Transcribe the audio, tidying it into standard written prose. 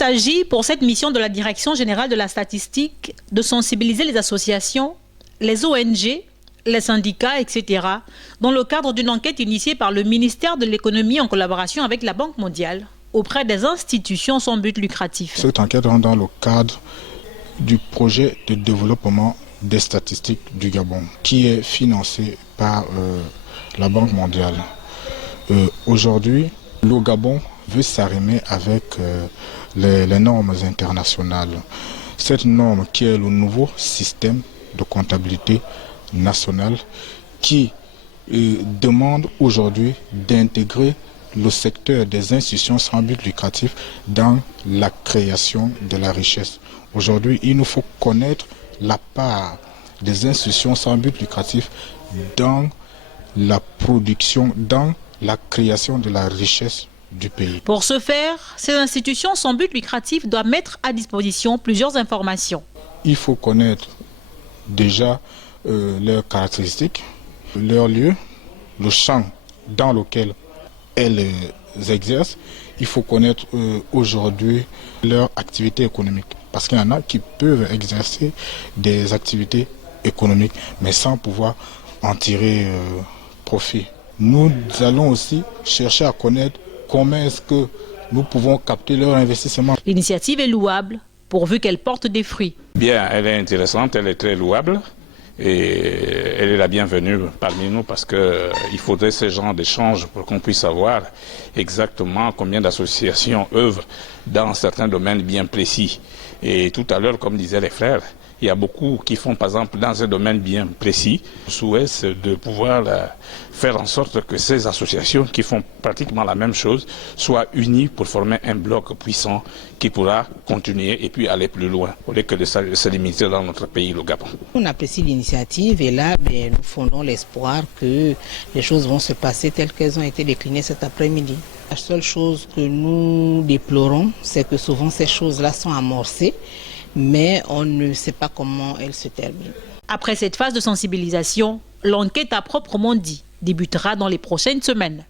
s'agit pour cette mission de la Direction générale de la statistique de sensibiliser les associations, les ONG, les syndicats, etc. dans le cadre d'une enquête initiée par le ministère de l'économie en collaboration avec la Banque mondiale auprès des institutions sans but lucratif. Cette enquête rentre dans le cadre du projet de développement des statistiques du Gabon qui est financé par la Banque mondiale. Aujourd'hui, le Gabon veut s'arrimer avec les normes internationales. Cette norme qui est le nouveau système de comptabilité nationale qui demande aujourd'hui d'intégrer le secteur des institutions sans but lucratif dans la création de la richesse. Aujourd'hui, il nous faut connaître la part des institutions sans but lucratif dans la production, dans la création de la richesse du pays. Pour ce faire, ces institutions sans but lucratif doivent mettre à disposition plusieurs informations. Il faut connaître déjà leurs caractéristiques, leur lieu, le champ dans lequel elles exercent. Il faut connaître aujourd'hui leur activité économique. Parce qu'il y en a qui peuvent exercer des activités économiques, mais sans pouvoir en tirer profit. Nous allons aussi chercher à connaître comment est-ce que nous pouvons capter leur investissement. L'initiative est louable, pourvu qu'elle porte des fruits. Bien, elle est intéressante, elle est très louable. Et elle est la bienvenue parmi nous parce qu'il faudrait ce genre d'échange pour qu'on puisse savoir exactement combien d'associations œuvrent dans certains domaines bien précis. Et tout à l'heure, comme disaient les frères, il y a beaucoup qui font, par exemple, dans un domaine bien précis, le souhait c'est de pouvoir faire en sorte que ces associations qui font pratiquement la même chose soient unies pour former un bloc puissant qui pourra continuer et puis aller plus loin, au lieu que de se limiter dans notre pays, le Gabon. On apprécie l'initiative et là, nous fondons l'espoir que les choses vont se passer telles qu'elles ont été déclinées cet après-midi. La seule chose que nous déplorons, c'est que souvent ces choses-là sont amorcées, mais on ne sait pas comment elles se terminent. Après cette phase de sensibilisation, l'enquête à proprement dit débutera dans les prochaines semaines.